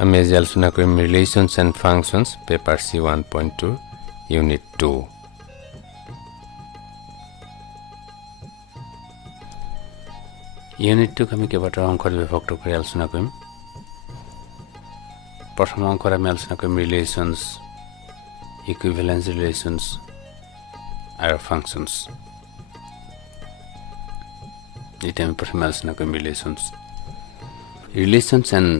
আমি আজি আলোচনা কৰিম relations and functions paper C 1.2 unit 2 unit 2 আমি কেইবাটাও অংশত বিভক্ত কৰি আলোচনা কৰিম প্ৰথম অংশত আমি আলোচনা কৰিম ৰিলেশ্যনছ ইকুইভেলেন্স ৰিলেশ্যনছ আৰু ফাংচনছ এটা আমি প্ৰথম আলোচনা কৰিম ৰিলেশ্যনছ এণ্ড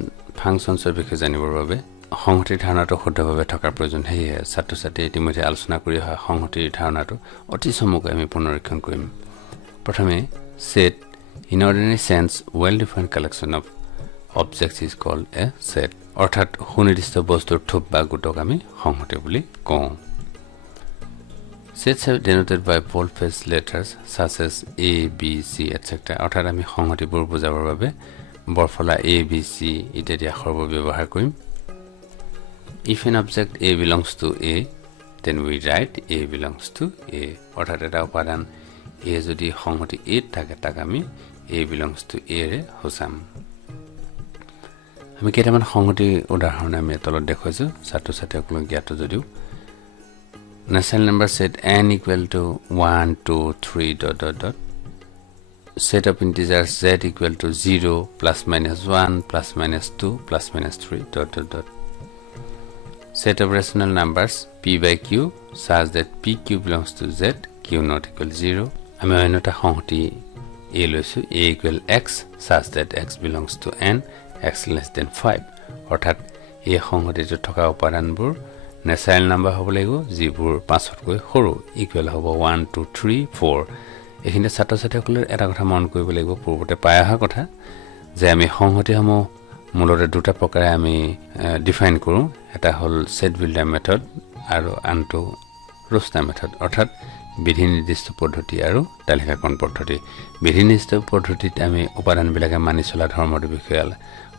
ফাংচনছৰ বিষয়ে জানিবৰ বাবে সংহতিৰ ধাৰণাটো শুদ্ধভাৱে থকাৰ প্ৰয়োজন সেয়ে ছাত্ৰ-ছাত্ৰী ইতিমধ্যে আলোচনা কৰি অহা সংহতিৰ ধাৰণাটো অতি চমুকৈ আমি পুনৰীক্ষণ কৰিম প্ৰথমে set in ordinary sense well defined collection of objects is called a set অৰ্থাৎ সুনিৰ্দিষ্ট বস্তুৰ থোপ বা গোটক আমি সংহতি বুলি কওঁ sets are denoted by boldface letters such as a b c etc অৰ্থাৎ আমি সংহতিবোৰ বুজাবৰ বাবে বৰফলা a b c ইত্যাদি আখৰবোৰ ব্যৱহাৰ কৰিম if an object a belongs to a then we write a belongs to a অৰ্থাৎ এটা উপাদান a যদি সংহতি a থাকে তাক আমি a belongs to a ৰে হোসাম আমি কেইটামান সংহতি উদাহৰণ আমি তলত দেখুৱাইছো ছাত্ৰ-ছাত্ৰীসকলক জ্ঞাত যদিও natural number set n equal to 1 2 3 ... set of integers z equal to 0 plus minus 1 plus minus 2 plus minus 3 ... set of rational numbers p by q such that pq belongs to z q not equal 0 আমি অন্যটা সংহতি a লৈছো a equal x such that x belongs to n x less than 5 অৰ্থাৎ এই সংহতিটো থকা উপাদানবোৰ natural number হ'ব লাগিব যিবোৰ 5তকৈ সৰু ইকুৱেল হ'ব 1 2 3 4 এখিনে ছাত্ৰ-ছাত্ৰীসকলৰ এটা কথা মন কৰিব লাগিব পূৰ্বতে পাই অহা কথা যে আমি সংহতিসমূহ মূলতে দুটা প্ৰকাৰে আমি ডিফাইন কৰো এটা হ'ল সেট বিল্ডাৰ মেথড আৰু আনটো ৰোস্টাৰ মেথড অৰ্থাৎ বিধি নিৰ্দিষ্ট পদ্ধতি আৰু তালিকাকৰণ পদ্ধতি বিধি নিৰ্দিষ্ট পদ্ধতিত আমি উপাদানবিলাকে মানি চলা ধৰ্মৰ বিষয়ে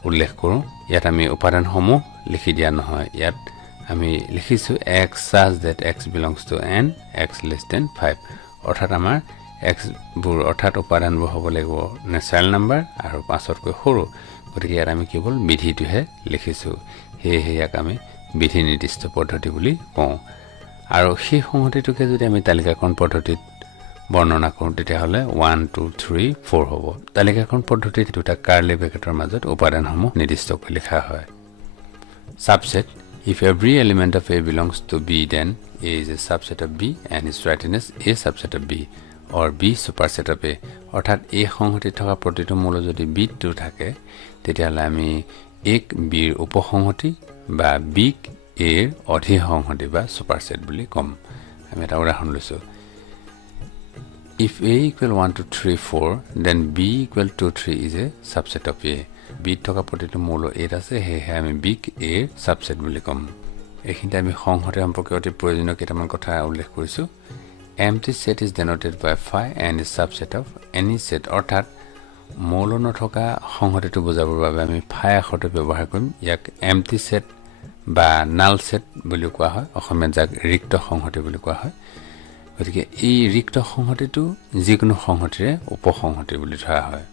উল্লেখ কৰো ইয়াত আমি উপাদানসমূহ লিখি দিয়া নহয় ইয়াত আমি লিখিছো x such that x belongs to n x less than 5 অৰ্থাৎ আমাৰ x বুৰ অৰ্থাৎ উপাদানবোৰ হ'ব লাগিব natural number আৰু 5তকৈ সৰু গতিকে ইয়াত আমি কেৱল বিধিটোহে লিখিছো সেয়ে ইয়াক আমি বিধি নিৰ্দিষ্ট পদ্ধতি বুলি কওঁ আৰু সেই সংহতিটোকে যদি আমি তালিকাকৰণ পদ্ধতিত বৰ্ণনা কৰোঁ তেতিয়া হ'লে 1 2 3 4 হ'ব তালিকাকৰণ পদ্ধতিত দুটা কাৰ্লি ব্ৰেকেটৰ মাজত উপাদানসমূহ নিৰ্দিষ্ট কৰি লিখা হয় subset if every element of a belongs to b then a is a subset of b and is written as a subset of b or b superset of a অৰ্থাৎ এই সংহতিত থকা প্ৰতিটো মূল যদি b টো থাকে তেতিয়া হ'লে আমি এক b ৰ উপসংহতি বা b এৰ অধি সংহতি বা সুপাৰসেট বুলি কম আমি এটা উদাহৰণ লৈছো if a equal 1 2 3 4 then b equal 2 3 is a subset of a b থকা প্ৰতিটো মূল a আছে হেহে আমি b এৰ সাবসেট বুলি কম এখিনতে আমি সংহতি সম্পৰ্কে অতি প্ৰয়োজনীয় কেইটামান কথা উল্লেখ কৰিছো empty set is denoted by phi and is subset of any set অৰ্থাৎ মূল নথকা সংহতিটো বুজাবৰ বাবে আমি phi আখৰটো ব্যৱহাৰ কৰিম ইয়াক empty set বা null set বুলি কোৱা হয় অসমীয়াত যাক ৰিক্ত সংহতি বুলি কোৱা হয় গতিকে এই ৰিক্ত সংহতিটো যিকোনো সংহতিৰে উপসংহতি বুলি ধৰা হয়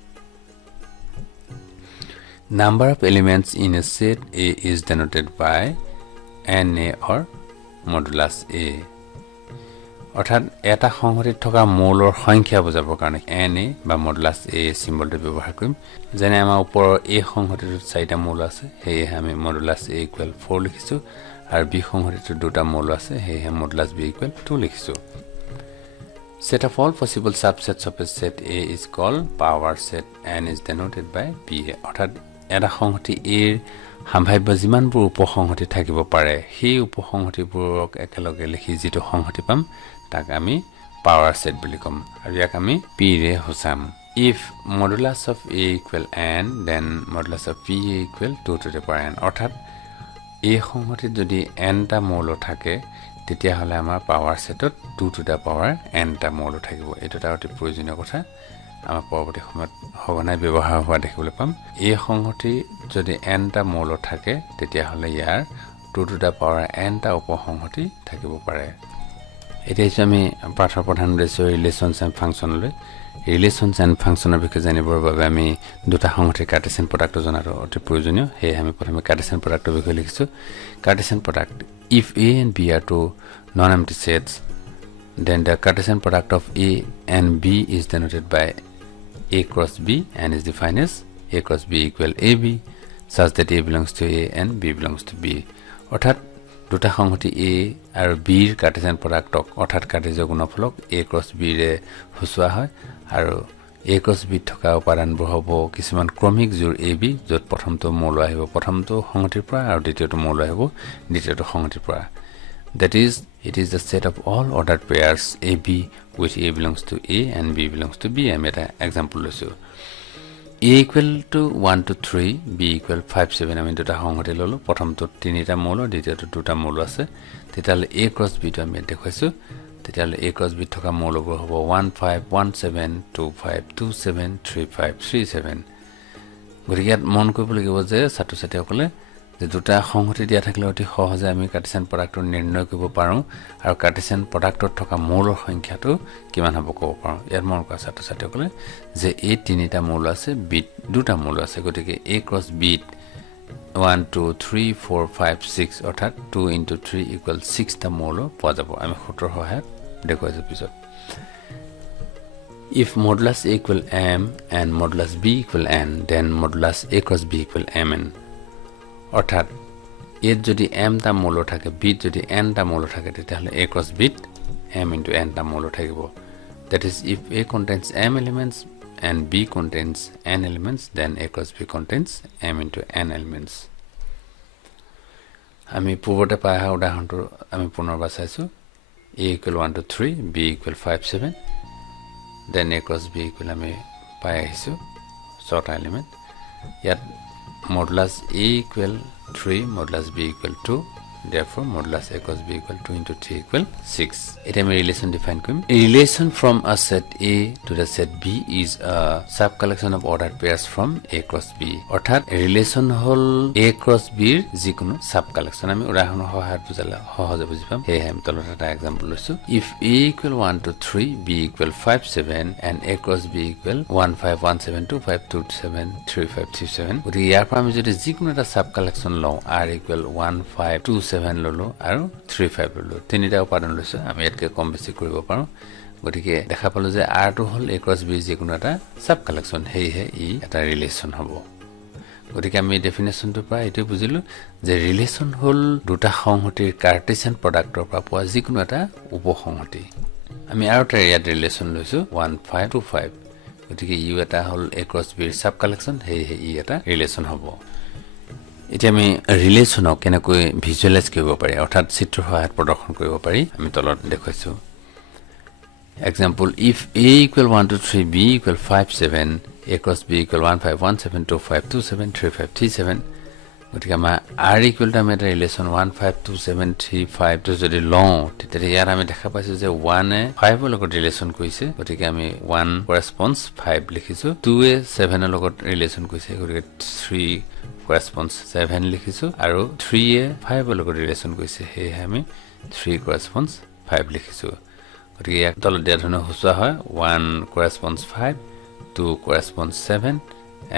number of elements in a set A is denoted by na or modulus a অৰ্থাৎ এটা সংহতিত থকা মৌলৰ সংখ্যা বুজাবৰ কাৰণে na বা মডুলাস a সিম্বলটো ব্যৱহাৰ কৰিম যেনে আমাৰ ওপৰৰ a সংহতিটোত চাৰিটা মৌল আছে হেয়ে আমি মডুলাস a ইকুৱেল 4 লিখিছো আৰু b সংহতিটোত দুটা মৌল আছে হেয়ে মডুলাস b ইকুৱেল 2 লিখিছো set of all possible subsets of a set a is called power set and is denoted by pa অৰ্থাৎ এটা সংহতি a সম্ভাব্য যিমানবোৰ উপসংহতি থাকিব পাৰে সেই উপসংহতিবোৰক একেলগে লিখি যিটো সংহতি পাম তাক আমি পাৱাৰ সেট বুলি কম আৰু ইয়াক আমি p ৰে Hossam if modulus of a equal n then modulus of p equal 2 to the power n অৰ্থাৎ এই সংহতিত যদি n টা মৌল থাকে তেতিয়া হলে আমাৰ power সেটত 2 to the power n টা মৌল থাকিব এটা অতি প্ৰয়োজনীয় কথা আমাৰ পৰৱৰ্তী সময়ত সঘনাই ব্যৱহাৰ হোৱা দেখিবলৈ পাম এই সংহতি যদি n টা মৌল থাকে তেতিয়া হলে ইয়াৰ 2 to the power n টা উপসংহতি থাকিব পাৰে এটা হৈছে আমি পাঠৰ প্ৰধান উদ্দেশ্য ৰিলেশ্যনছ এণ্ড ফাংচনলৈ ৰিলেশ্যনছ এণ্ড ফাংচনৰ বিষয়ে জানিবৰ বাবে আমি দুটা সংহতিৰ কাৰ্টেছিয়ান প্ৰডাক্টটো জনাটো অতি প্ৰয়োজনীয় সেয়ে আমি প্ৰথমে কাৰ্টেছিয়ান প্ৰডাক্টৰ বিষয়ে লিখিছোঁ Cartesian product if a and b are two non-empty sets then the Cartesian product of a and b is denoted by a cross b and is defined as a cross b equal ab such that a belongs to a and b belongs to b অৰ্থাৎ দুটা সংহতি a আৰু b ৰ Cartesian প্ৰডাক্টক অৰ্থাৎ কাৰ্টেজীয় গুণফলক a cross b ৰে সূচোৱা হয় আৰু a cross b থকা উপাদানবোৰ হ'ব কিছুমান ক্ৰমিক জোৰ ab য'ত প্ৰথমটো মৌল আহিব প্ৰথমটো সংহতিৰ পৰা আৰু দ্বিতীয়টো মৌল আহিব দ্বিতীয়টো সংহতিৰ পৰা that is it is the set of all ordered pairs ab which a belongs to a and b belongs to b আমি এটা এক্সাম্পল লৈছো a equal to 1 to 3 b equal 5 7 আমি দুটা সংহতি ললো প্ৰথমটো তিনিটা মৌল দ্বিতীয়টো দুটা মৌল আছে তেতিয়ালে a cross b টো আমি দেখুৱাইছো তেতিয়ালে a cross b থকা মৌলবোৰ হ'ব 1 5 1 7 2 5 2 7 3 5 3 7 গতিকে মন কৰিব লাগিব যে ছাত্ৰ-ছাত্ৰীসকলে যে দুটা সংহতি দিয়া থাকিলে অতি সহজে আমি কাৰ্টেছিয়ান প্ৰডাক্টটো নিৰ্ণয় কৰিব পাৰোঁ আৰু কাৰ্টেছিয়ান প্ৰডাক্টত থকা মৌলৰ সংখ্যাটো কিমান হ'ব ক'ব পাৰোঁ ইয়াৰ মন কৰা ছাত্ৰ-ছাত্ৰীসকলে যে এই তিনিটা মৌল আছে বিট দুটা মৌল আছে গতিকে a cross b 1 2 3 4 5 6 অৰ্থাৎ 2 into 3 equal 6 টা মৌল পোৱা যাব আমি সূত্ৰৰ সহায়ত দেখুৱাইছো পিছত if modulus a equal m and modulus b equal n then modulus a cross b equal mn অৰ্থাৎ এত যদি m টা মৌল থাকে b যদি n টা মৌল থাকে তেতিয়াহলে a cross b m into n টা মৌল থাকিব that is if a contains m elements and b contains n elements then a cross b contains m into n elements আমি পূৰ্বতে পাই অহা উদাহৰণটো আমি পুনৰবাৰ চাইছো a equal 1 to 3 b equal 5 7 then a cross b equal আমি পাই আহিছো ছটা এলিমেন্ট ইয়াত modulus a equal 3 modulus b equal 2 therefore modulus a cross b equal 2 into 3 equal 6 এটা আমি রিলেশন ডিফাইন কৰিম a relation from a set a to the set b is a sub collection of ordered pairs from a cross b অৰ্থাৎ relation hall a cross b ৰ যিকোনো sub collection আমি উদাহৰণৰ সহায়ত বুজালে সহজে বুজি পাম এই আমি তলত এটা এক্সাম্পল লৈছো if a equal 1 to 3 b equal 5 7 and a cross b equal 1 5 1 7 2 5 2 7 3 5 3 7 গতিকে ইয়াৰ পৰা আমি যদি যিকোনো এটা সাব কালেকশন লওঁ r equal 1 5 2 7 ললো আৰু 3 5 ললো তিনিটা উপাদান লৈছো আমি এতকে কম বেছি কৰিব পাৰো গতিকে দেখা পালো যে r টো হল a cross b যিকোনো এটা সাব কালেকশন হেইহে ই এটা ৰিলেশন হ'ব গতিকে আমি ডেফিনেশনটো পৰা এটো বুজিলো যে ৰিলেশন হল দুটা সংহতিৰ কাৰ্টেছিয়ান প্ৰডাক্টৰ পৰা পোৱা যিকোনো এটা উপসংহতি আমি আৰু এটা ইয়াত ৰিলেশন লৈছো 1 5 2 5 গতিকে ই এটা হল a cross b ৰ সাব কালেকশন হেইহে ই এটা ৰিলেশন হ'ব এতিয়া আমি ৰিলেশনক কেনেকৈ ভিজুৱেলাইজ কৰিব পাৰি অৰ্থাৎ চিত্ৰৰ সহায়ত প্ৰদৰ্শন কৰিব পাৰি আমি তলত দেখুৱাইছো example if a equal 1 to 3 b equal 5 7 a cross b equal 1 5 1 7 2 5 2 7 3 5 3 7 গতিকে আমাৰ r equal to meta relation 1 5 2 7 3 5 তো যদি লওঁ তেতিয়া ইয়াৰ আমি দেখা পাইছো যে 1 এ 5 ৰ লগত ৰিলেশন কৰিছে গতিকে আমি 1 কৰেসপন্ডস 5 লিখিছো 2 এ 7 ৰ লগত ৰিলেশন কৰিছে গতিকে 3 corresponds 7 লিখিছো আৰু 3 এ 5 ৰ লগত ৰিলেশন কৰিছে হে আমি 3 corresponds 5 লিখিছো গতিকে ইয়াক তলত দিয়া ধৰণে হোৱা হয় 1 corresponds 5 2 corresponds 7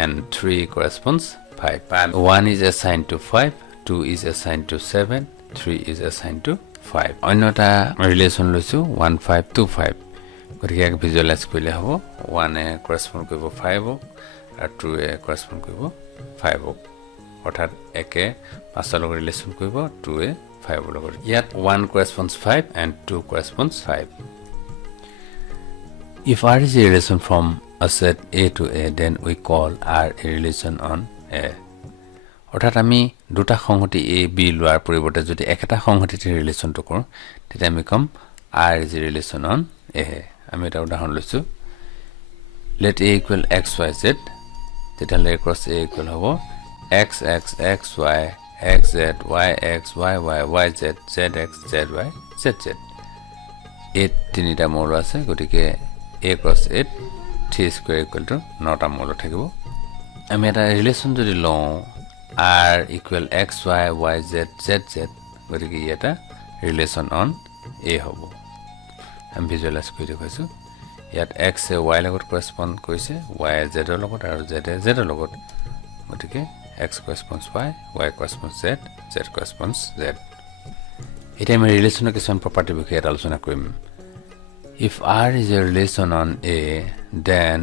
and 3 corresponds 5 and 1 is assigned to 5 2 is assigned to 7 3 is assigned to 5 অন্যটা ৰিলেশন লৈছো 1 5 2 5 গতিকে ইয়াক ভিজুৱেলাইজ কৰিলে হ'ব 1 এ correspond কৰিব 5 আৰু 2 এ correspond কৰিব 5 অৰ্থাৎ একে 5 লগত ৰিলেশন কৰিব 2 এ 5 লগত ইয়াত 1 corresponds 5 and 2 corresponds 5 if r is a relation from a set a to a then we call r a relation on a অৰ্থাৎ আমি দুটা সংহতি a b লোৱাৰ পৰিৱৰ্তে যদি একটা সংহতিৰ ৰিলেশনটো কৰোঁ তেতিয়া আমি কম r is a relation on a আমি এটা উদাহৰণ লৈছো let a equal x y z তেতিয়ালে cross a equal হ'ব x x x y x z y x y y y z z x z y z z এই তিনিটা মৌল আছে গতিকে a cross 8 3 square equal to 9 টা মৌল থাকিব আমি এটা ৰিলেশন যদি লওঁ r equal x y y z z z গতিকে এটা ৰিলেশন অন a হ'ব আমি ভিজুৱেলাইজ কৰি দেখুৱাইছোঁ ইয়াত x এ y লগত কৰেছপন্ড কৰিছে y এ z ৰ লগত আৰু z এ z ৰ লগত গতিকে x corresponds y y corresponds z z corresponds z এটা আমি ৰিলেচনৰ কিছুমান প্ৰপাৰ্টি বিষয়ে আলোচনা কৰিম if r is a relation on a then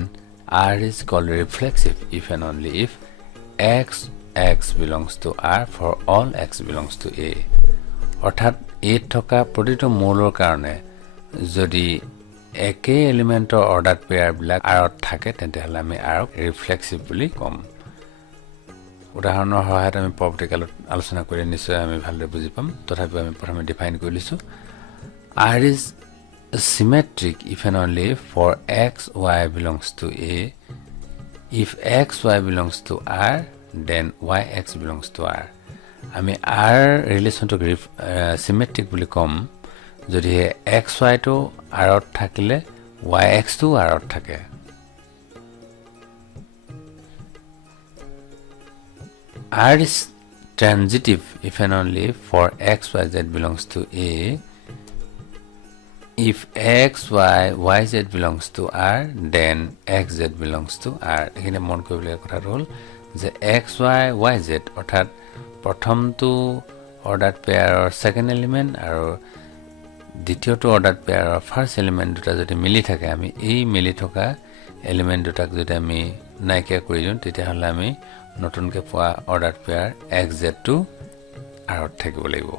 r is called reflexive if and only if x belongs to r for all x belongs to a অৰ্থাৎ a থকা প্ৰতিটো মৌলৰ কাৰণে যদি একে এলিমেন্টৰ অৰ্ডাৰ পেয়াৰ বিলাক r থাকে তেন্তে হলে আমি r ৰিফ্লেক্সিভ বুলি কম উদাহৰণৰ সহায়ত আমি প্ৰপাৰ্টিকেলত আলোচনা কৰি নিশ্চয় আমি ভালদৰে বুজি পাম তথাপি আমি প্ৰথমে ডিফাইন কৰি লৈছো r is symmetric if and only for x y belongs to a if x y belongs to r then y x belongs to r আমি r ৰিলেচনটো symmetric বুলি কম যদি x y to r ত থাকিলে y x to r ত থাকে r is transitive if and only for x y z belongs to a if x y y z belongs to r then x z belongs to r এখানে মন কৰিবলগীয়া কথা হ'ল যে x y y z অৰ্থাৎ প্ৰথমটো order পেয়াৰৰ second element আৰু দ্বিতীয়টো অৰ্ডাৰ পেয়াৰৰ ফাৰ্স্ট এলিমেন্ট দুটা যদি মিলি থাকে আমি এই মিলি থকা এলিমেন্ট দুটাক যদি আমি নাইকিয়া কৰি দিওঁ তেতিয়া হলে আমি নতুনকৈ পোৱা অৰ্ডাৰ পেয়াৰ xz টো r ত থাকিব লাগিব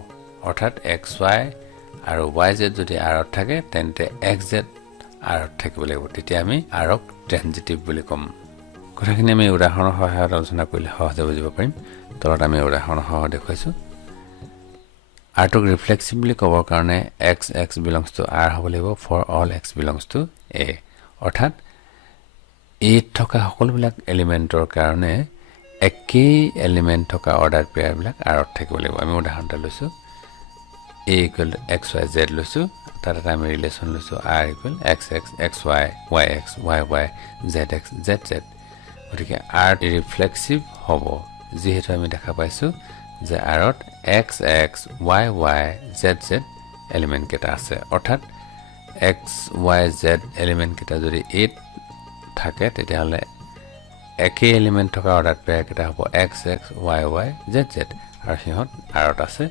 অৰ্থাৎ xy আৰু yz যদি r ত থাকে তেন্তে xz r ত থাকিব লাগিব তেতিয়া আমি r ক ট্ৰানজিটিভ বুলি কম কথাখিনি আমি উদাহৰণৰ সহায়ত আলোচনা কৰিলে সহজে বুজিব পাৰিম তলত আমি উদাহৰণৰ সহায়ত দেখুৱাইছো r টোক ৰিফ্লেক্সিভলি কবৰ কাৰণে x belongs to r হ'ব লাগিব for all x belongs to a অৰ্থাৎ a থকা সকলোবিলাক এলিমেন্টৰ কাৰণে একে এলিমেন্ট থকা অৰ্ডাৰ পেয়াৰ বিলাক r ত থাকিব লাগিব আমি উদাহৰণটা লৈছো a equal x y z লৈছো তাত এটা আমি ৰিলেচন লৈছো r equal x x x y y x y y z x z z গতিকে r ৰিফ্লেক্সিভ হ'ব যেহেতু আমি দেখা পাইছো যে r ত x x y y z z element কেটা আছে অৰ্থাৎ x y z এলিমেন্ট কেটা যদি 8 থাকে তেতিয়া হলে একে এলিমেন্ট থকা অৰ্ডাৰ পেয়াৰ কেটা হ'ব x x y y z z আৰু হিহত r ত আছে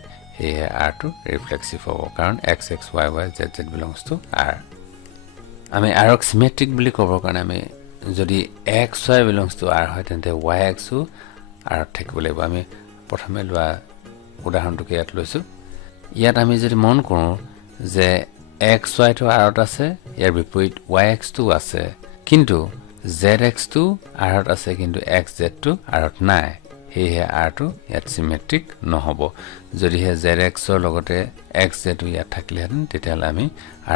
এই r টো ৰিফ্লেক্সিভ হ'ব কাৰণ x x y y z z belongs to r আমি r ক সিমেট্ৰিক বুলি ক'বৰ কাৰণে আমি যদি x y belongs to r হয় তেন্তে y x ও r ত থাকিব লাগিব আমি প্ৰথমে লোৱা উদাহৰণটোকে ইয়াত লৈছো ইয়াত আমি যদি মন কৰো যে x y টো r ত আছে ইয়াৰ বিপৰীত y x টো আছে কিন্তু z x টো r ত আছে কিন্তু x z টো r ত নাই হেহে r টো ইয়াত সিমেট্ৰিক নহব যদি হে z x ৰ লগতে x z টো ইয়াত থাকিলেহেঁতেন তেতিয়াহলে আমি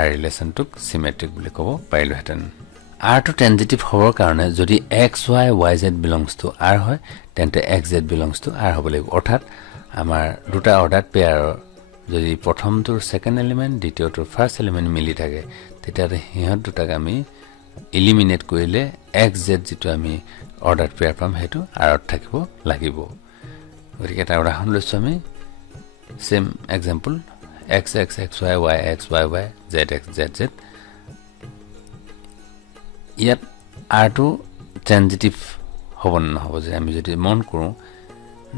r ৰিলেচনটোক সিমেট্ৰিক বুলি ক'ব পাৰিলোহেঁতেন r টো ট্ৰানজিটিভ হ'বৰ কাৰণে যদি x y y z belongs to r হয় তেন্তে x z belongs to r হ'ব লাগিব অৰ্থাৎ আমাৰ দুটা অৰ্ডাৰ পেয়াৰ যদি প্ৰথমটোৰ সেকেন্ড এলিমেন্ট দ্বিতীয়টোৰ ফাৰ্স্ট এলিমেন্ট মিলি থাকে তেতিয়া হিহত দুটাক আমি এলিমিনেট কৰিলে xz যেটো আমি অৰ্ডাৰ পেয়াৰ পাম হেতু r ত থাকিব লাগিব গতিকে এটা উদাহৰণ লৈছো আমি same example x x x y y x y y z x z z ইয়াত r টো ট্ৰানজিটিভ হ'ব নহব যে আমি যদি মন কৰো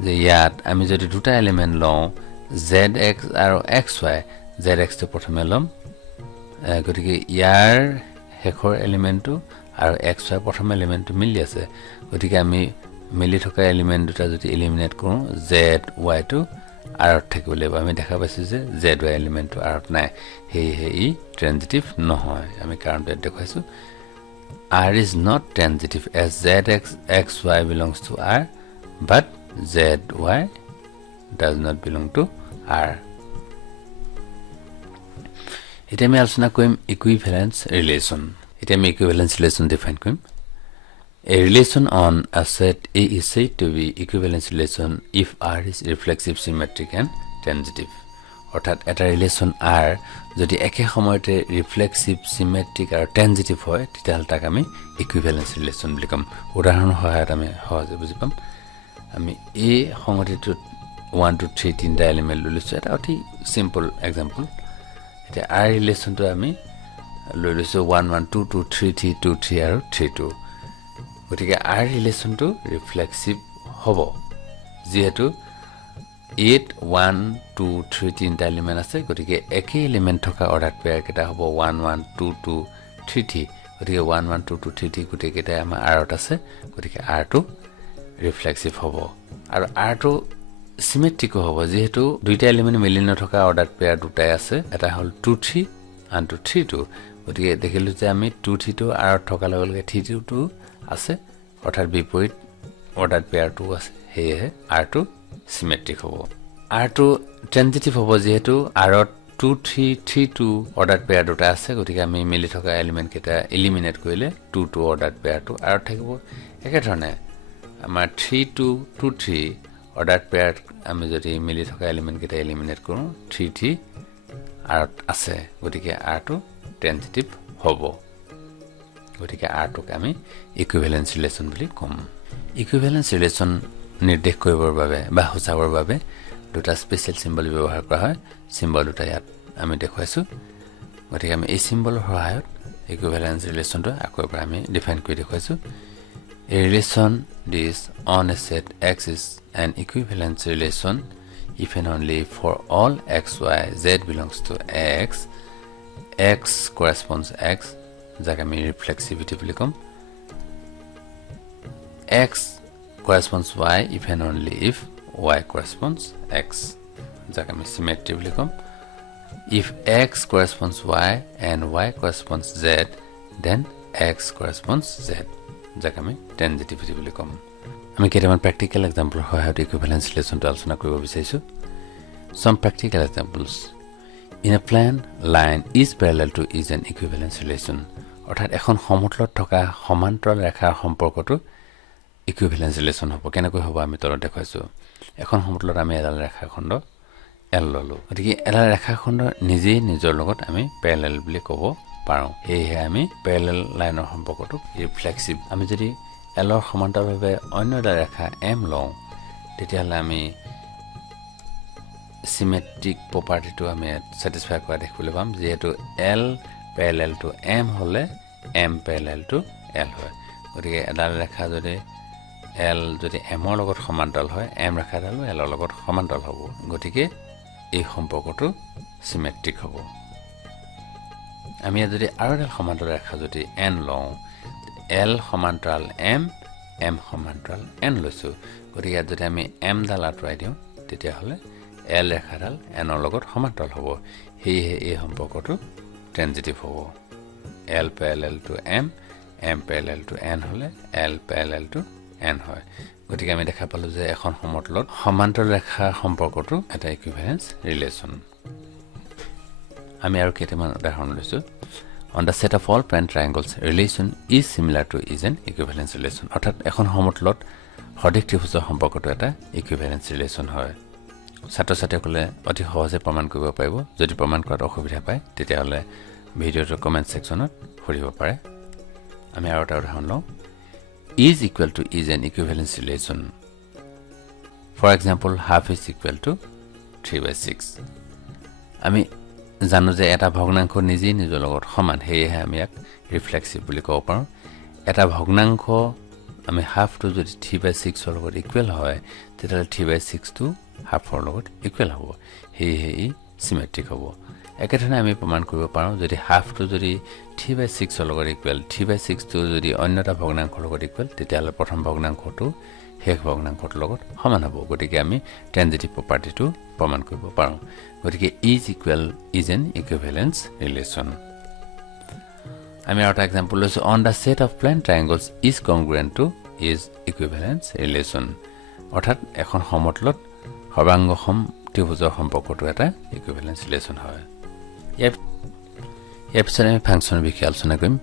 যে ইয়াত আমি যদি দুটা এলিমেন্ট লওঁ zx আৰু xy zx টো প্ৰথমে লম গতিকে ইয়াৰ হেখৰ এলিমেন্টটো আৰু xy প্ৰথম এলিমেন্টটো মিলি আছে গতিকে আমি মিলি থকা এলিমেন্ট দুটা যদি এলিমিনেট কৰো zy টো r ত থাকিব লাগিব আমি দেখা পাইছো যে zy এলিমেন্টটো r ত নাই হেই ই ট্ৰানজিটিভ নহয় আমি কাৰণটো দেখাইছো r is not transitive as zx xy belongs to r but zy does not belong to r এটা আমি আলোচনা কৰিম equivalence relation এটা আমি equivalence relation define কৰিম a relation on a set a is said to be equivalence relation if r is reflexive symmetric and transitive অৰ্থাৎ এটা relation r যদি একে সময়তে ৰিফ্লেক্সিভ সিমেট্ৰিক আৰু ট্ৰানজিটিভ হয় তেতিয়াহলে তাক আমি ইকুইভ্যালেন্স ৰিলেচন বুলি কম উদাহৰণৰ সহায়ত আমি সহজে বুজি পাম আমি এই সংগতিটো 1 2 3 তিনটা এলিমেন্ট লৈছো এটা অতি সিম্পল এক্সাম্পল এটা r ৰিলেচনটো আমি লৈ লৈছো 1 1 2 2 3 3 2 3 আৰু 3 2 গতিকে R ৰিলেচনটো ৰিফ্লেক্সিভ হ'ব যেহেতু 8 1 2 3 তিনটা এলিমেন্ট আছে গতিকে একে এলিমেন্ট থকা অৰ্ডাৰ পেয়াৰ কেটা হ'ব 1 1 2 2 3 3 গতিকে 1 1 2 2 3 3 গতিকে কেটা আমাৰ R ত আছে গতিকে R টো ৰিফ্লেক্সিভ হ'ব আৰু R টো সিমেট্ৰিক হ'ব যেহেতু দুইটা এলিমেন্ট মিলি নথকা অৰ্ডাৰ পেয়াৰ দুটাই আছে এটা হ'ল 2 3 আনটো 3 2 গতিকে দেখিলো যে আমি 2 3 টো R থকা লগে 3 2 টো আছে অৰ্থাৎ বিপৰীত অৰ্ডাৰ পেয়াৰ টো আছে হেয়ে R টো সিমেট্ৰিক হ'ব R টো ট্ৰানজিটিভ হ'ব যেহেতু R ত 2 3 3 2 অৰ্ডাৰ পেয়াৰ দুটা আছে গতিকে আমি মিলি থকা এলিমেন্ট কেটা এলিমিনেট কৰিলে 2 2 অৰ্ডাৰ পেয়াৰ টো R থাকিব একে ধৰণে আমাৰ 3 2 2 3 অৰ্ডাৰ পেয়াৰ আমি যদি মিলি থকা এলিমেন্ট কেটা এলিমিনেট কৰো 3 3 R আছে গতিকে R টো ট্ৰানজিটিভ হ'ব গতিকে R টোক আমি ইকুইভ্যালেন্স ৰিলেশন বুলি কম ইকুইভ্যালেন্স ৰিলেশন নিৰ্দেশ কৰিবৰ বাবে বা হসাবৰ বাবে দুটা স্পেশাল সিম্বল ব্যৱহাৰ কৰা হয় সিম্বল দুটা ইয়াত আমি দেখুৱাইছো গতিকে আমি এই সিম্বলৰ সহায়ত ইকুইভ্যালেন্স ৰিলেশনটো আকৌ এবাৰ আমি ডিফাইন কৰি দেখুৱাইছো A relation is on a set X is an equivalence relation if and only for all X, Y, Z belongs to X, X corresponds X, যাক আমি reflexivity বুলি কম X corresponds Y if and only if Y corresponds X, যাক আমি symmetry বুলি কম If X corresponds Y and Y corresponds Z, then X corresponds Z. যাক আমি ট্ৰানজিটিভিটি বুলি কম আমি কেইটামান প্ৰ্যাকটিক্যাল এক্সাম্পল সহায়ত ইকুইভ্যালেন্স ৰিলেশনটো আলোচনা কৰিব বিচাৰিছো some practical examples in a plane line is parallel to is an equivalence relation অৰ্থাৎ এখন সমতলত থকা সমান্তৰাল ৰেখাৰ সম্পৰ্কটো ইকুইভ্যালেন্স ৰিলেশন হ'ব কেনেকৈ হ'ব আমি তলত দেখুৱাইছো এখন সমতলত আমি এডাল ৰেখাখণ্ড L ললো গতিকে এডাল ৰেখাখণ্ড নিজেই নিজৰ লগত আমি প্যাৰেলাল বুলি ক'ব পাৰো হেহে আমি প্যাৰেলাল লাইনৰ সম্পৰ্কটো ৰিফ্লেক্সিভ আমি যদি L ৰ সমান্তৰালভাৱে অন্য এটা ৰেখা M লওঁ তেতিয়াহ'লে আমি সিমেট্ৰিক প্ৰপাৰ্টিটো আমি স্যাটিসফাই কৰা দেখিবলৈ পাম যেহেতু L প্যাৰেলাল টু M হলে M প্যাৰেলাল টু L হয় গতিকে এডাল ৰেখা যদি L যদি M ৰ লগত সমান্তৰাল হয় M ৰেখাডাল L ৰ লগত সমান্তৰাল হ'ব গতিকে এই সম্পৰ্কটো সিমেট্ৰিক হ'ব আমি যদি আৰু এডাল সমান্তৰাল ৰেখা যদি N লওঁ L সমান্তৰাল M M সমান্তৰাল N লৈছো গতিকে যদি আমি M ডাল আঁতৰাই দিওঁ তেতিয়াহ'লে L ৰেখাডাল N ৰ লগত সমান্তৰাল হ'ব হেয়ে এই সম্পৰ্কটো ট্ৰানজিটিভ হ'ব L parallel to M M parallel to N হলে L parallel to N হয় গতিকে আমি দেখা পালো যে এখন সমতলত সমান্তৰাল ৰেখাৰ সম্পৰ্কটো এটা ইকুইভ্যালেন্স ৰিলেশন আমি আৰু কেইটামান উদাহৰণ লৈছো on the set of all plane triangles relation is similar to is an equivalence relation অৰ্থাৎ এখন সমতলত সদৃশ ত্ৰিভুজৰ সম্পৰ্কটো এটা ইকুইভ্যালেন্স ৰিলেশন হয় ছাত্ৰ-ছাত্ৰীসকলে অতি সহজে প্ৰমাণ কৰিব পাৰিব যদি প্ৰমাণ কৰাত অসুবিধা পায় তেতিয়াহ'লে ভিডিঅ'টোৰ কমেন্ট সেকশনত সুধিব পাৰে আমি আৰু এটা উদাহৰণ লওঁ is equal to is an equivalence relation for example half is equal to 3/6 আমি জানো যে এটা ভগ্নাংশ নিজেই নিজৰ লগত সমান হেয়ে আমি এক ৰিফ্লেক্সিভ বুলি ক'ব পাৰো এটা ভগ্নাংশ আমি হাফ টো যদি 3/6 ৰ লগত ইকুৱেল হয় তেতিয়াহ'লে 3/6 টো হাফৰ লগত ইকুৱেল হ'ব হেয়ে ই সিমেট্ৰিক হ'ব একেধৰণে আমি প্ৰমাণ কৰিব পাৰো যদি হাফ টো যদি 3/6 ৰ লগত ইকুৱেল 3/6 টো যদি অন্য এটা ভগ্নাংশৰ লগত ইকুৱেল তেতিয়াহ'লে প্ৰথম ভগ্নাংশটো শেষ ভগ্নাংশৰ লগত সমান হ'ব গতিকে আমি ট্ৰানজিটিভ প্ৰপাৰ্টিটো প্ৰমাণ কৰিব পাৰো গতিকে is equal is an equivalence relation আমি আৰু এটা এক্সাম্পল লৈছো on the set of plane triangles is congruent to is equivalence relation অৰ্থাৎ এখন সমতলত সৰ্বাংগসম ত্ৰিভুজৰ সম্পৰ্কটো এটা ইকুইভ্যালেন্স ৰিলেশন হয় ইয়াৰ পিছত আমি ফাংচনৰ বিষয়ে আলোচনা কৰিম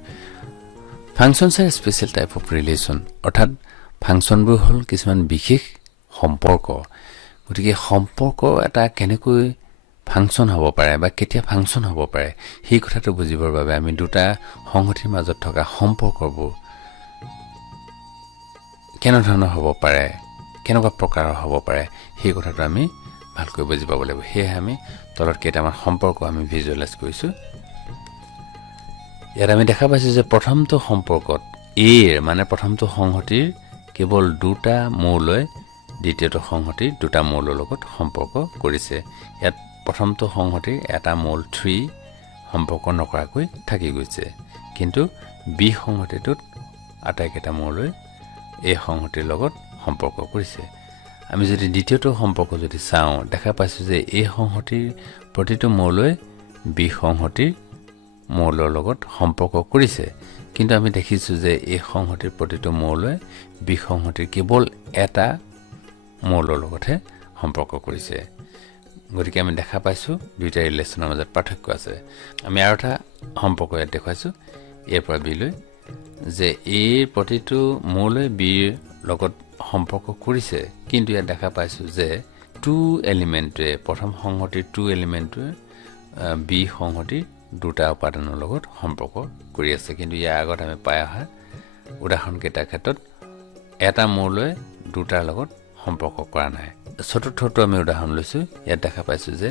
functions R special type of relation অৰ্থাৎ ফাংচনবোৰ হ'ল কিছুমান বিশেষ সম্পৰ্ক গতিকে সম্পৰ্ক এটা কেনেকৈ ফাংচন হ'ব পাৰে বা কেতিয়া ফাংচন হ'ব পাৰে সেই কথাটো বুজিবৰ বাবে আমি দুটা সংহতিৰ মাজত থকা সম্পৰ্কবোৰ কেনে ধৰণৰ হ'ব পাৰে কেনেকুৱা প্ৰকাৰৰ হ'ব পাৰে সেই কথাটো আমি ভালকৈ বুজি পাব লাগিব হেয়ে আমি তলত কেইটামান সম্পৰ্ক আমি ভিজুৱেলাইজ কৰিছো ইয়াত আমি দেখা পাইছো যে প্ৰথমটো সম্পৰ্কত এৰ মানে প্ৰথমটো সংহতিৰ কেৱল দুটা মৌলই দ্বিতীয়টো সংহতিৰ দুটা মৌলৰ লগত সম্পৰ্ক কৰিছে ইয়াত প্ৰথমটো সংহতিৰ এটা মৌল 3 সম্পৰ্ক নকৰাকৈ থাকি গৈছে কিন্তু বি সংহতিটোত আটাইকেইটা মৌলই এই সংহতিৰ লগত সম্পৰ্ক কৰিছে আমি যদি দ্বিতীয়টো সম্পৰ্ক যদি চাওঁ দেখা পাইছো যে এই সংহতিৰ প্ৰতিটো মৌলই বি সংহতিৰ মৌলৰ লগত সম্পৰ্ক কৰিছে কিন্তু আমি দেখিছো যে এই সংহতিৰ প্ৰতিটো মৌলই বি সংহতিৰ কেৱল এটা মৌলৰ লগতহে সম্পৰ্ক কৰিছে গতিকে আমি দেখা পাইছো দুইটা ৰিলেচনৰ মাজত পাৰ্থক্য আছে আমি আৰু এটা সম্পৰ্ক ইয়াত দেখুৱাইছো এৰ পৰা বি লৈ যে এৰ প্ৰতিটো মৌলই বিৰ লগত সম্পৰ্ক কৰিছে কিন্তু ইয়াত দেখা পাইছো যে টু এলিমেন্টে প্ৰথম সংহতিৰ টু এলিমেন্টে বি সংহতিৰ দুটা উপাদানৰ লগত সম্পৰ্ক কৰি আছে কিন্তু ইয়াৰ আগত আমি পাই অহা উদাহৰণ কেইটাৰ ক্ষেত্ৰত এটা মৌলই দুটাৰ লগত সম্পৰ্ক কৰা নাই চতুৰ্থটো আমি উদাহৰণ লৈছো ইয়াত দেখা পাইছো যে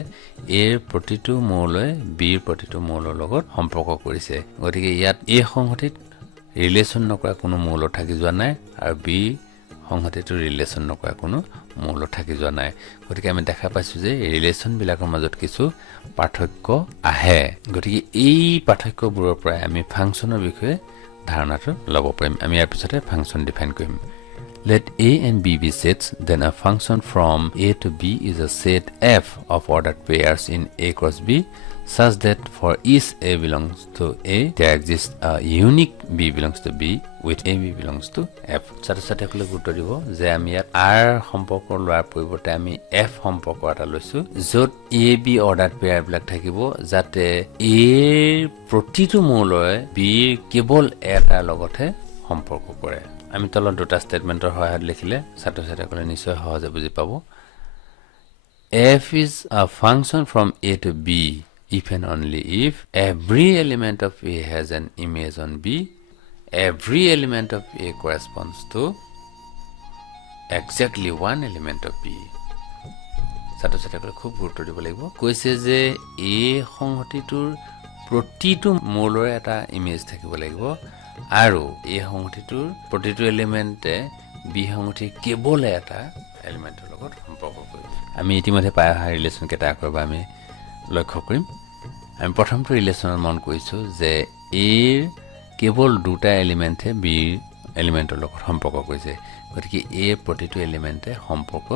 এৰ প্ৰতিটো মৌলই বিৰ প্ৰতিটো মৌলৰ লগত সম্পৰ্ক কৰিছে গতিকে ইয়াত এই সংহতিত ৰিলেচন নকৰা কোনো মৌল থাকি যোৱা নাই আৰু বি সংহতিটো ৰিলেচন নকৰা কোনো মৌল থাকি যোৱা নাই গতিকে আমি দেখা পাইছো যে ৰিলেচন বিলাকৰ মাজত কিছু পাৰ্থক্য আহে গতিকে এই পাৰ্থক্যবোৰৰ পৰা আমি ফাংচনৰ বিষয়ে ধাৰণাটো ল'ব পাৰিম আমি ইয়াৰ পিছতে ফাংচন ডিফাইন কৰিম Let A and B be sets, then a function from A to B is a set F of ordered pairs in A cross B, such that for each A belongs to A, there exists a unique B belongs to B, with AB belongs to F. ছাত্ৰ-ছাত্ৰীসকলে গুৰুত্ব দিব যে আমি ইয়াত R সম্পৰ্ক লোৱাৰ পৰিৱৰ্তে আমি F সম্পৰ্ক এটা লৈছো য'ত A B ordered pair বিলাক থাকিব যাতে A প্ৰতিটো মৌলই B কেৱল এটাৰ লগতহে সম্পৰ্ক কৰে আমি তলত দুটা স্টেটমেন্টৰ সহায়ত লিখিলে ছাত্ৰ-ছাত্ৰীসকলে নিশ্চয় সহজে বুজি পাব F is a function from A to B if and only if every element of A has an image on B every element of A corresponds to exactly one element of B ছাত্ৰ-ছাত্ৰীসকলে খুব গুৰুত্ব দিব লাগিব কৈছে যে এই সংহতিটোৰ প্ৰতিটো মৌলৰ এটা ইমেজ থাকিব লাগিব আৰু এই সংহতিটোৰ প্ৰতিটো এলিমেন্টে বি সংহতিৰ কেৱল এটা এলিমেন্টৰ লগত সম্পৰ্ক কৰিব আমি ইতিমধ্যে পাই অহা ৰিলেচন কেইটা আকৌ আমি লক্ষ্য কৰিম আমি প্ৰথমটো ৰিলেচনৰ মন কৰিছো যে এৰ কেৱল দুটা এলিমেন্টে বি এলিমেন্টৰ লগত সম্পৰ্ক কৰিছে গতিকে এৰ প্ৰতিটো এলিমেন্টে সম্পৰ্ক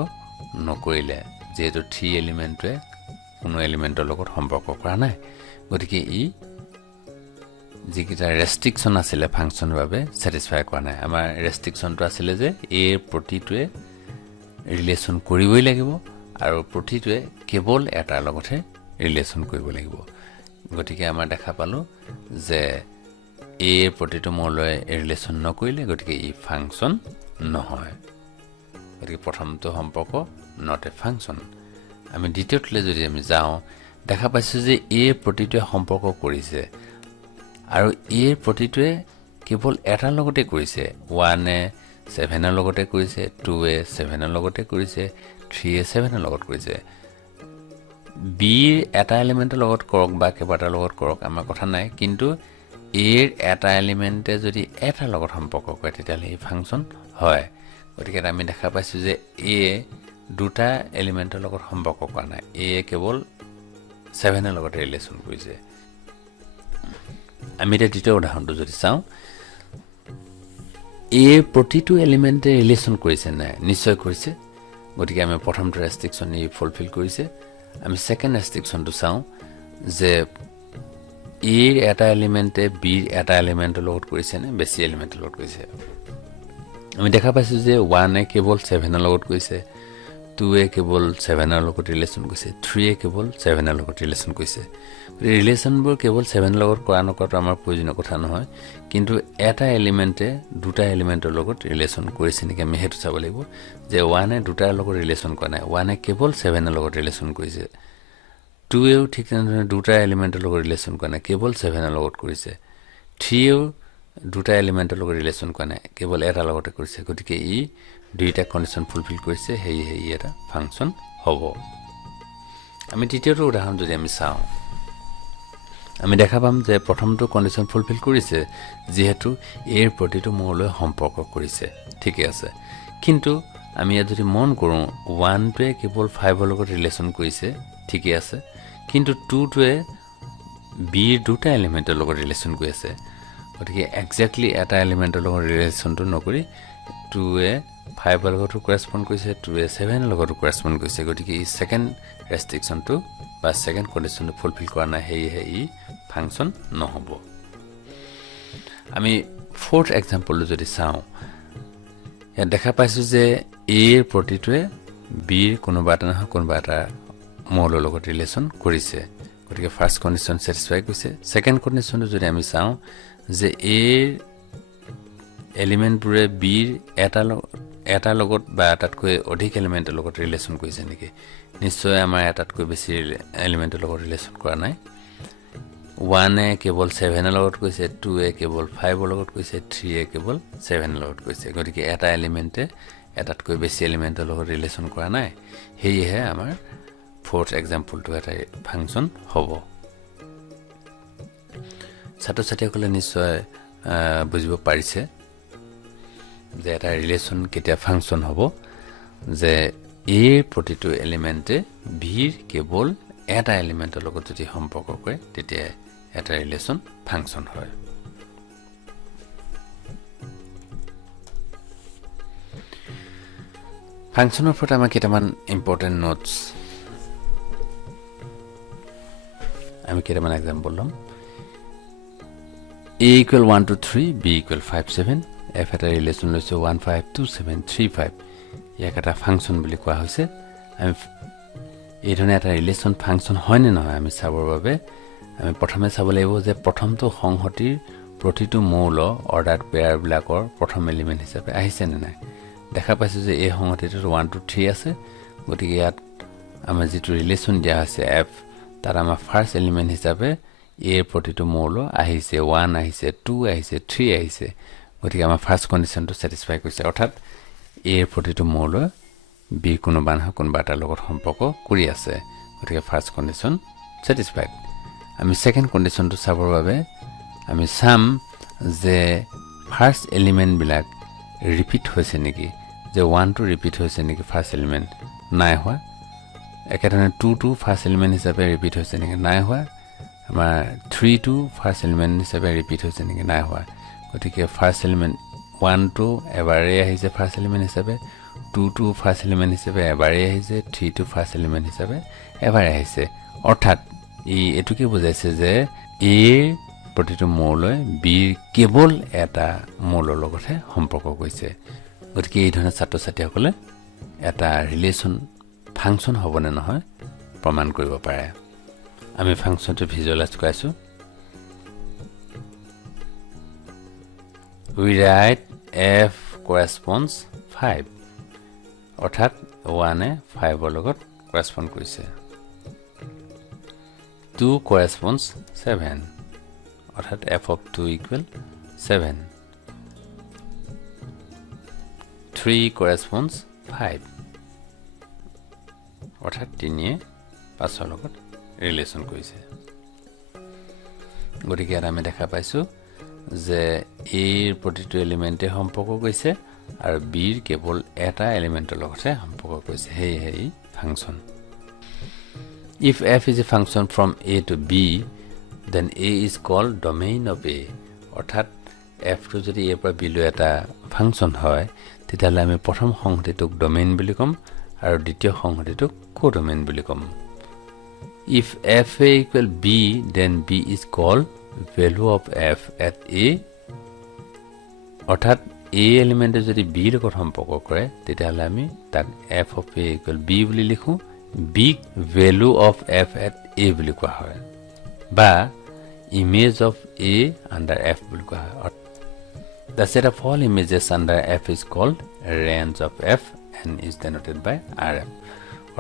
নকৰিলে যেহেতু 3 এলিমেন্টে কোনো এলিমেন্টৰ লগত সম্পৰ্ক কৰা নাই গতিকে ই যিকিটা ৰেষ্ট্ৰিকশন আছিলে ফাংচনৰ বাবে স্যাটিসফাই কৰা নাই আমাৰ ৰেষ্ট্ৰিকশনটো আছিলে যে এৰ প্ৰতিটোৱে ৰিলেচন কৰিবই লাগিব আৰু প্ৰতিটোৱে কেৱল এটাৰ লগতহে ৰিলেচন কৰিব লাগিব গতিকে আমাৰ দেখা পালো যে এৰ প্ৰতিটো মৌলই ৰিলেচন নকৰিলে গতিকে ই ফাংচন নহয় গতিকে প্ৰথমটো সম্পৰ্ক নট এ ফাংচন আমি দ্বিতীয়টোলৈ যদি আমি যাওঁ দেখা পাইছো যে এৰ প্ৰতিটোৱে সম্পৰ্ক কৰিছে আৰু এৰ প্ৰতিটোৱে কেৱল এটাৰ লগতে কৰিছে 1 এ 7 ৰ লগতে কৰিছে 2 এ 7 ৰ লগতে কৰিছে 3 এ 7 ৰ লগত কৰিছে বি এটা এলিমেন্টৰ লগত কৰক বা কেইবাটাৰ লগত কৰক আমাৰ কথা নাই কিন্তু এৰ এটা এলিমেন্টে যদি এটাৰ লগত সম্পৰ্ক কৰে তেতিয়াহ'লে এই ফাংচন হয় গতিকে আমি দেখা পাইছো যে এ দুটা এলিমেন্টৰ লগত সম্পৰ্ক কৰা নাই এ কেৱল 7 ৰ লগতে ৰিলেচন কৰিছে আমি এটা দ্বিতীয় উদাহৰণটো যদি চাওঁ এ প্ৰতিটো এলিমেন্টে ৰিলেচন কৰিছে নাই নিশ্চয় কৰিছে গতিকে আমি প্ৰথমটো ৰেষ্ট্ৰিকশন ই ফুলফিল কৰিছে আমি সেকেন্ড ৰেষ্ট্ৰিকশনটো চাওঁ যে এৰ এটা এলিমেন্টে বিৰ এটা এলিমেন্টৰ লগত কৰিছে নে বেছি এলিমেন্টৰ লগত কৰিছে আমি দেখা পাইছো যে 1 এ কেৱল 7 ৰ লগত কৰিছে 2 এ কেৱল 7 ৰ লগত ৰিলেচন কৰিছে 3 এ কেৱল 7 ৰ লগত ৰিলেচন কৰিছে ৰিলেচনবোৰ কেৱল 7 ৰ লগত কৰা নকৰাটো আমাৰ প্ৰয়োজনীয় কথা নহয় কিন্তু এটা এলিমেন্টে দুটা এলিমেন্টৰ লগত ৰিলেচন কৰিছে নেকি আমি হেতু চাব লাগিব যে 1 এ দুটাৰ লগত ৰিলেচন কৰা নাই 1 এ কেৱল 7 ৰ লগত ৰিলেচন কৰিছে 2 এও ঠিক তেনেদৰে দুটা এলিমেন্টৰ লগত ৰিলেচন কৰা নাই কেৱল 7 ৰ লগত কৰিছে 3 এও দুটা এলিমেন্টৰ লগত ৰিলেচন কৰা নাই কেৱল এটা লগতে কৰিছে গতিকে ই দুইটা কন্ডিশন ফুলফিল কৰিছে হেই এটা ফাংচন হ'ব আমি দ্বিতীয়টো উদাহৰণ যদি আমি চাওঁ আমি দেখা পাম যে প্ৰথমটো কন্ডিশন ফুলফিল কৰিছে যেহেতু এৰ প্ৰতিটো মৌললৈ সম্পৰ্ক কৰিছে ঠিকই আছে কিন্তু আমি যদি মন কৰো 1 টোৱে কেৱল 5 ৰ লগত ৰিলেচন কৰিছে ঠিকই আছে কিন্তু 2 টোৱে b ৰ দুটা এলিমেন্টৰ লগত ৰিলেচন কৰি আছে গতিকে এক্স্যাক্টলি এটা এলিমেন্টৰ লগত ৰিলেচনটো নকৰি 2 এ 5 ৰ লগত কৰেসপন্ড কৰিছে 2 এ 7 ৰ লগত কৰেসপন্ড কৰিছে গতিকে এই সেকেন্ড ৰেষ্ট্ৰিকচনটো বা সেকেন্ড কন্ডিশনটো ফুলফিল কৰা নাই হেইহে ই ফাংশন নহব আমি ফোৰ্থ এক্সাম্পল যদি চাও ইয়াত দেখা পাইছো যে a ৰ প্ৰতিটোৱে b ৰ কোনোবা এটা মৌলৰ লগত ৰিলেচন কৰিছে গতিকে ফাৰ্স্ট কন্ডিশন স্যাটিসফাই কৰিছে সেকেন্ড কন্ডিশনটো যদি আমি চাও যে a ৰ এলিমেন্টবোৰে b ৰ এটা লগত বা এটাতকৈ অধিক এলিমেন্টৰ লগত ৰিলেচন কৰিছে নেকি নিশ্চয় আমাৰ এটাতকৈ বেছি এলিমেন্টৰ লগত ৰিলেচন কৰা নাই 1 এ কেৱল 7 ৰ লগত কৈছে 2 এ কেৱল 5 ৰ লগত কৈছে 3 এ কেৱল 7 ৰ লগত কৈছে গতিকে এটা এলিমেন্টে এটাতকৈ বেছি এলিমেন্টৰ লগত ৰিলেচন কৰা নাই হেইহে আমাৰ ফোৰ্থ এক্সাম্পলটো এটা ফাংশন হ'ব ছাত্ৰ-ছাত্ৰীসকলে নিশ্চয় বুজিব পাৰিছে যে এটা ৰিলেচন কেতিয়া ফাংশন হ'ব যে a ৰ প্ৰতিটো এলিমেন্টে b ৰ কেৱল এটা এলিমেন্টৰ লগত যদি সম্পৰ্ক কৰে তেতিয়া এটা ৰিলেচন ফাংশন হয় ফাংশনৰ ওপৰত আমাৰ কেইটামান ইম্পৰ্টেন্ট নোটস আমি কেইটামান এক্সাম্পল লম a = 1 to 3 b = 5 7 f এটা ৰিলেচন লৈছে 1 5 2 7 3 5 ইয়াক এটা ফাংশন বুলি কোৱা হৈছে আমি এই ধৰণে এটা ৰিলেচন ফাংশন হয় নে নহয় আমি চাবৰ বাবে আমি প্ৰথমে চাব লাগিব যে প্ৰথমটো সংহতিৰ প্ৰতিটো মৌল অৰ্ডাৰ পেয়াৰ বিলাকৰ প্ৰথম এলিমেন্ট হিচাপে আহিছে নে নাই দেখা পাইছো যে এই সংহতিটো 1 to 3 আছে গতিকে ইয়াত আমাৰ যেটো ৰিলেচন দিয়া আছে f তাৰ আমাৰ ফাৰ্স্ট এলিমেন্ট হিচাপে a ৰ প্ৰতিটো মৌল আহিছে 1 আহিছে 2 আহিছে 3 আহিছে গতিকে আমাৰ ফাৰ্স্ট কন্ডিশনটো স্যাটিসফাই কৰিছে অৰ্থাৎ a ৰ প্ৰতিটো মৌল b কোনোবা এটাৰ লগত সম্পৰ্ক কৰি আছে গতিকে ফাৰ্স্ট কন্ডিশন স্যাটিসফাইড আমি সেকেন্ড কন্ডিশনটো চাবৰ বাবে আমি চাম যে ফাৰ্স্ট এলিমেন্ট বিলাক ৰিপিট হৈছে নেকি যে 1 টো ৰিপিট হৈছে নেকি ফাৰ্স্ট এলিমেন্ট নাই হোৱা একেধৰণে 2 টো ফাৰ্স্ট এলিমেন্ট হিচাপে ৰিপিট হৈছে নেকি নাই হোৱা আমাৰ 3 টো ফাৰ্স্ট এলিমেন্ট হিচাপে ৰিপিট হৈছে নেকি নাই হোৱা গতিকে ফাৰ্স্ট এলিমেন্ট 1 টো এবাৰে আহিছে ফাৰ্স্ট এলিমেন্ট হিচাপে 2 টো ফাৰ্স্ট এলিমেন্ট হিচাপে এবাৰে আহিছে 3 টো ফাৰ্স্ট এলিমেন্ট হিচাপে এবাৰে আহিছে অৰ্থাৎ এটুকে বুজাইছে যে a প্ৰতিটো মৌলই b কেৱল এটা মৌলৰ লগতহে সম্পৰ্ক কৰিছে গতিকে এই ধৰণে ছাত্ৰ-ছাত্ৰীসকলে এটা ৰিলেচন ফাংশন হ'ব নে নহয় প্ৰমাণ কৰিব পাৰে আমি ফাংশনটো ভিজুৱেলাইজ কৰাইছো we write f corresponds 5 অৰ্থাৎ 1 এ 5 ৰ লগত correspond কৰিছে 2 corresponds 7 অৰ্থাৎ f of 2 equal 7 3 corresponds 5 অৰ্থাৎ 3 এ 5 ৰ লগত ৰিলেচন কৰিছে গতিকে আমি দেখা পাইছো যে a ৰ প্ৰতিটো এলিমেন্টে সম্পৰ্ক কৰিছে আৰু b ৰ কেৱল এটা এলিমেন্টৰ লগতে সম্পৰ্ক কৰিছে হেই function if f is a function from a to b then a is called domain of a অৰ্থাৎ f টো যদি a পৰা b লৈ এটা ফাংশন হয় তেতিয়াহ'লে আমি প্ৰথম সংহতিটোক ডোমেইন বুলি কম আৰু দ্বিতীয় সংহতিটোক কোডোমেইন বুলি কম if fa equal b then b is called value of f at a অৰ্থাৎ a এলিমেন্টে যদি b লগত সম্পৰ্ক কৰে তেতিয়াহ'লে আমি তাক f of a equal b বুলি লিখো b value of f at a বুলি কোৱা হয় বা image of a under f বুলি কোৱা হয় the set of all images under f is called range of f and is denoted by rf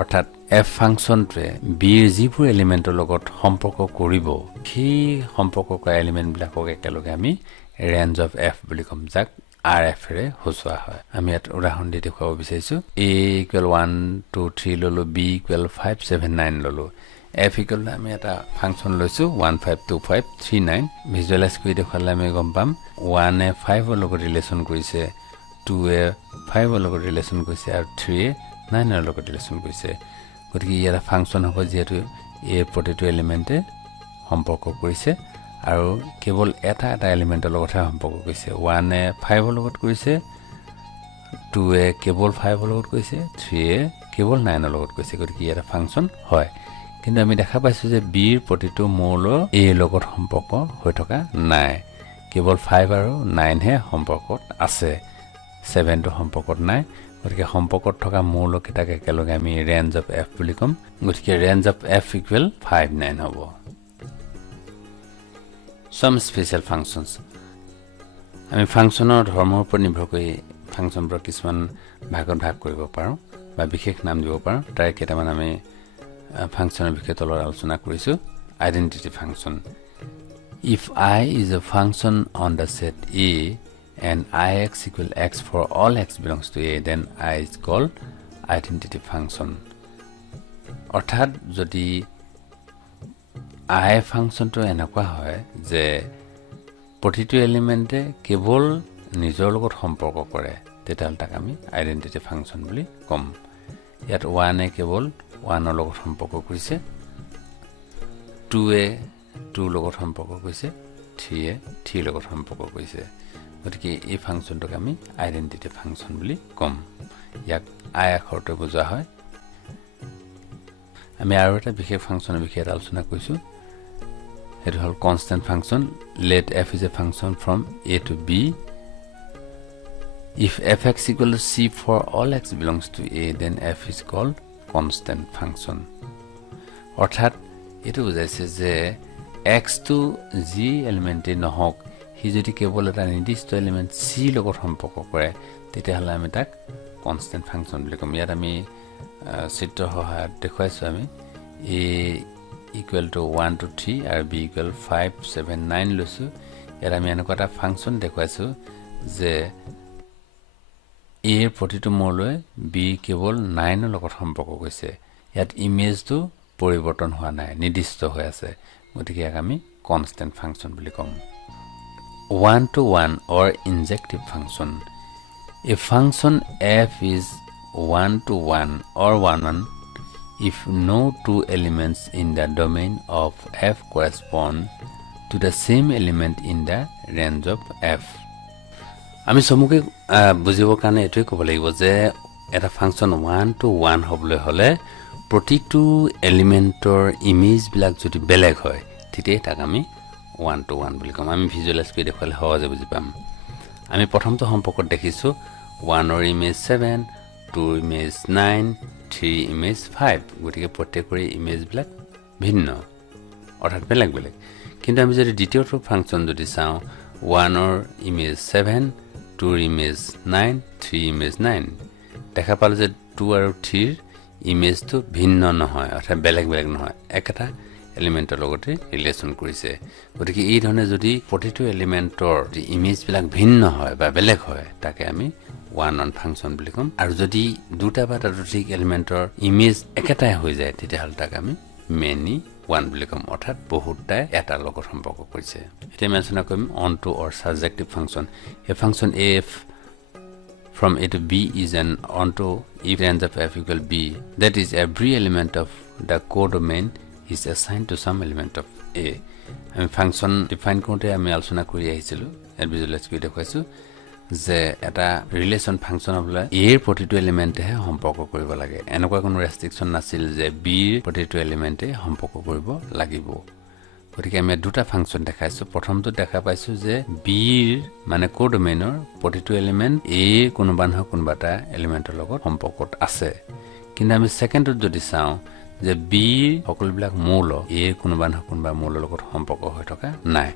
অৰ্থাৎ f ফাংশনটোৱে b ৰ যিবোৰ এলিমেন্টৰ লগত সম্পৰ্ক কৰিব সেই সম্পৰ্ক কৰা এলিমেন্ট বিলাকক একেলগে আমি ৰেঞ্জ অফ f বুলি কম যাক rf ৰে হসোৱা হয় আমি এটা উদাহৰণ দি দেখুৱাব বিচাৰিছো a = 1 2 3 ললো b = 5 7 9 ললো f equal আমি এটা ফাংশন লৈছো 152539 ভিজুয়ালাইজ কৰি দেখালে আমি গম পাম 1 এ 5 ৰ লগত ৰিলেচন কৰিছে 2 এ 5 ৰ লগত ৰিলেচন কৰিছে আৰু 3 এ 9 ৰ লগত ৰিলেচন কৰিছে গতিকে ইয়াৰ ফাংশন হ'ব যেহেতু এ প্ৰতিটো এলিমেন্টে সম্পৰ্ক কৰিছে আৰু কেৱল এটা এলিমেন্টৰ লগতহে সম্পৰ্ক কৰিছে 1 এ 5 ৰ লগত কৰিছে 2 এ কেৱল 5 ৰ লগত কৰিছে 3 এ কেৱল 9 ৰ লগত কৰিছে গতিকে ইয়াৰ ফাংশন হয় কিন্তু আমি দেখা পাইছো যে b ৰ প্ৰতিটো মৌল a লগত সম্পৰ্ক হৈ থকা নাই কেৱল 5 আৰু 9 হে সম্পৰ্কত আছে 7 টো সম্পৰ্কত নাই গতিকে সম্পৰ্কত থকা মৌল কেইটাক একেলগে আমি ৰেঞ্জ অফ f বুলি কম গতিকে ৰেঞ্জ অফ f ইকুৱেল 5 9 হ'ব some special functions আমি ফাংশনৰ ধৰ্মৰ ওপৰত নিৰ্ভৰ কৰি ফাংশনবোৰ কিছুমান ভাগত ভাগ কৰিব পাৰো বা বিশেষ নাম দিব পাৰো তাই কেইটামান আমি ফাংশনৰ বিষয়ে তলৰ আলোচনা কৰিছো identity function if I is a function on the set A and ix equal x for all x belongs to A then I is called identity function অৰ্থাৎ যদি I ফাংশন তো এনেকুৱা হয় যে প্ৰতিটো এলিমেন্টে কেৱল নিজৰ লগত সম্পৰ্ক কৰে তেতিয়াহ'লে তাক আমি আইডেন্টিটি ফাংশন বুলি কম ইয়াত 1 এ কেৱল 1 ৰ লগত সম্পৰ্ক কৰিছে 2 এ 2 লগত সম্পৰ্ক কৰিছে 3 এ 3 লগত সম্পৰ্ক কৰিছে গতিকে এই ফাংশনটোক আমি আইডেন্টিটি ফাংশন বুলি কম ইয়াক আই আখৰটো বুজা হয় আমি আৰু এটা বিশেষ ফাংশনৰ বিষয়ে আলোচনা কৰিছো এটা হল constant function let f is a function from a to b if fx equal to c for all x belongs to a then f is called constant function অৰ্থাৎ এটো বুজাইছে যে x to g এলিমেন্টে নহক হি যদি কেৱল এটা নিৰ্দিষ্ট element c লগত সম্পৰ্ক কৰে তেতিয়াহ'লে আমি তাক কনস্ট্যান্ট ফাংশন বুলি কম ইয়াত আমি চিত্ৰ সহায়ত দেখুৱাইছো আমি a equal to 1 to 3 আৰু b equal 5 7 9 লৈছো ইয়াত আমি এনেকুৱা এটা ফাংশন দেখুৱাইছো যে a প্ৰতিটো মৌলয়ে b কেৱল 9 ৰ লগত সম্পৰ্ক কৰিছে ইয়াত ইমেজটো পৰিৱৰ্তন হোৱা নাই নিৰ্দিষ্ট হৈ আছে গতিকে ইয়াক আমি কনস্ট্যান্ট ফাংশন বুলি কম 1 to 1 or injective function a function f is 1 to 1 or 1 if no two elements in the domain of f correspond to the same element in the range of f আমি সমুকে বুজিবৰ কাৰণে এটোই ক'ব লাগিব যে এটা function 1 to 1 হ'বলৈ হলে প্ৰতিটো এলিমেন্টৰ image বিলাক যদি বেলেগ হয় তেতিয়া তাক আমি 1 to 1 বুলি কম আমি ভিজুয়ালাইজ কৰি দেখালে সহজে বুজি পাম আমি প্ৰথমটো সম্পৰ্কত দেখিছো 1 ৰ ইমেজ 7 2 ইমেজ 9 3 ইমেজ 5 গতিকে প্ৰত্যেকৰে ইমেজ বিলাক ভিন্ন অৰ্থাৎ বেলেগ বেলেগ কিন্তু আমি যদি দ্বিতীয়টো ফাংশন যদি চাও 1 ৰ ইমেজ 7 2 ৰ ইমেজ 9 3 ইমেজ 9 দেখা পালো যে 2 আৰু 3 ৰ ইমেজটো ভিন্ন নহয় অৰ্থাৎ বেলেগ বেলেগ নহয় একটা এলিমেন্টৰ লগতে ৰিলেচন কৰিছে গতিকে এই ধৰণে যদি প্ৰতিটো এলিমেন্টৰ ইমেজ বিলাক ভিন্ন হয় বা বেলেগ হয় তাকে আমি one on function বুলি কম আৰু যদি দুটা বা ততোধিক এলিমেন্টৰ ইমেজ একেটাই হৈ যায় তেতিয়াহ'লে তাক আমি many one বুলি কম অৰ্থাৎ বহুতটা এটা লগত সম্পৰ্ক কৰিছে এটা মেনচন কৰিম onto or surjective function a function f from a to b is an onto if range of f equal b that is every element of the codomain is assigned to some element of a আমি function define কৰোঁতে আমি আলোচনা কৰি আহিছিলো এৰ visualise কৰি দেখাইছো যে এটা ৰিলেচন ফাংশন হবলা a ৰ প্ৰতিটো এলিমেন্টে সম্পৰ্ক কৰিব লাগে এনেকুৱা কোনো ৰেষ্ট্ৰিকচন নাছিল যে b ৰ প্ৰতিটো এলিমেন্টে সম্পৰ্ক কৰিব লাগিব গতিকে আমি দুটা ফাংশন দেখাইছো প্ৰথমটো দেখা পাইছো যে b ৰ মানে কোডোমেইনৰ প্ৰতিটো এলিমেন্ট a কোনোবা নহয় কোনোবাটা এলিমেন্টৰ লগত সম্পৰ্কত আছে কিন্তু আমি সেকেন্ডত যদি চাও যে b সকলোবিলাক মৌল a কোনোবা নহয় কোনোবা মৌলৰ লগত সম্পৰ্ক হৈ থকা নাই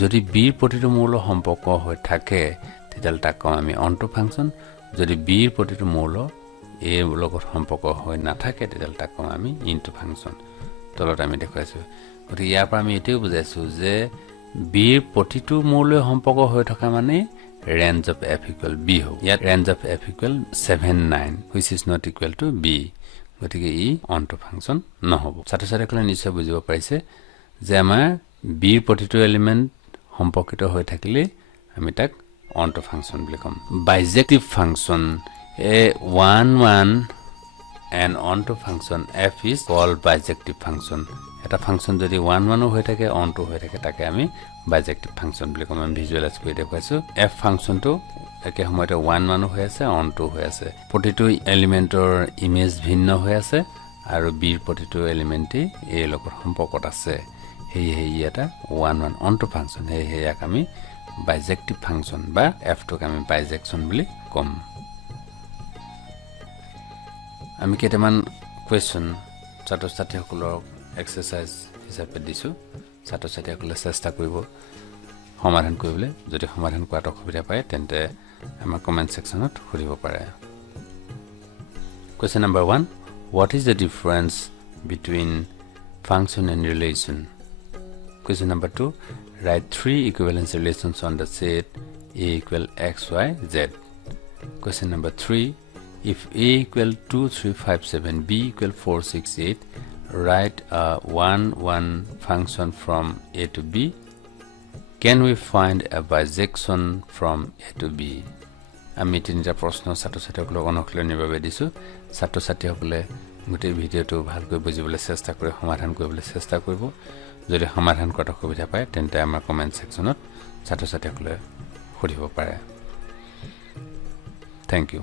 যদি b ৰ প্ৰতিটো মৌল সম্পৰ্ক হৈ থাকে তেতিয়াহ'লে তাক কম আমি onto ফাংশন যদি b ৰ প্ৰতিটো মৌল a লগত সম্পৰ্ক হৈ নাথাকে তেতিয়াহ'লে তাক কম আমি into ফাংশন তলত আমি দেখুৱাইছো গতিকে ইয়াৰ পৰা আমি এটাও বুজাইছো যে b ৰ প্ৰতিটো মৌল সম্পৰ্ক হৈ থকা মানে range of f equal b হ'ব ইয়াত range of f equal 7 9 which is not equal to b গতিকে ই অনটো ফাংচন নহব ছাত্ৰ-ছাত্ৰীসকলে নিশ্চয় বুজিব পাৰিছে যে আমাৰ বি ৰ প্ৰতিটো এলিমেন্ট সম্পৰ্কিত হৈ থাকিলে আমি তাক অনটো ফাংচন বুলি কম বাইজেক্টিভ function a 1 and onto function f is called bijective function এটা ফাংচন যদি 1 1 হৈ থাকে onto হৈ থাকে তাকে আমি বাইজেক্টিভ ফাংচন বুলি কম আমি ভিজুৱেলাইজ কৰি দেখুৱাইছো f ফাংচনটো একে সময়তে 1 1 হৈ আছে onto হৈ আছে প্ৰতিটো এলিমেন্টৰ ইমেজ ভিন্ন হৈ আছে আৰু b ৰ প্ৰতিটো এলিমেন্টে a লগত সম্পৰ্কত আছে হেই এটা 1 1 onto ফাংচন হেই ইয়াক আমি বাইজেক্টিভ ফাংচন বা f টোক আমি বাইজেকচন বুলি কম আমি কেইটামান কোৱেশ্চন ছাত্ৰ-ছাত্ৰীসকলক এক্সাৰসাইজ হিচাপে দিছো ছাত্ৰ-ছাত্ৰীসকলে চেষ্টা কৰিব সমাধান কৰিবলৈ যদি সমাধান কৰাত অসুবিধা পায় তেন্তে আমাৰ কমেন্ট সেকশনত সুধিব পাৰে Question number 1 What is the difference between function and relation Question number 2 Write 3 equivalence relations on the set A equal x y z Question number 3 If A equal 2, 3, 5, 7, B equal 4, 6, 8, write a 1, 1 function from A to B. Can we find a bijection from A to B? আমি তিনিটা প্ৰশ্ন ছাত্ৰ-ছাত্ৰীসকলক অনুশীলনৰ বাবে দিছো ছাত্ৰ-ছাত্ৰীসকলে গোটেই ভিডিওটো ভালকৈ বুজিবলৈ চেষ্টা কৰি সমাধান কৰিবলৈ চেষ্টা কৰিব যদি সমাধান কৰাত অসুবিধা পায় তেন্তে আমাৰ কমেন্ট সেকশনত ছাত্ৰ-ছাত্ৰীসকলে সুধিব পাৰে Thank you